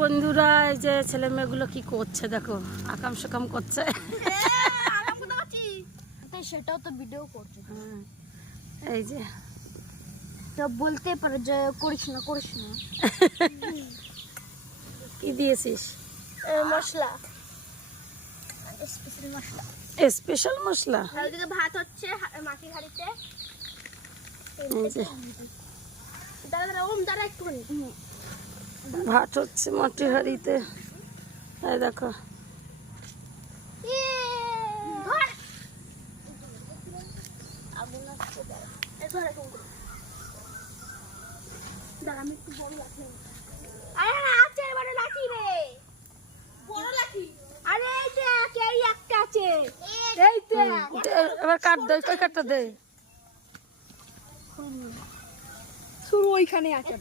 বন্ধুরা এই যে ছেলে মেয়েগুলো কি করছে দেখো, আকাম সকাম করছে। সেটাও তো ভিডিও করছে। এই যে তো বলতে পারে যে করিস না কি দিয়েছিস? মশলা, স্পেশাল মশলা। স্পেশাল মশলা। ওদিকে ভাত হচ্ছে মাটির হাঁড়িতে। এই যে দাঁড়া একটুখানি। ভাত হচ্ছে মাটির হাঁড়িতে। এই দেখো এবার কাট দে, কই কাটটা দে। শুরু ওইখানে আছে।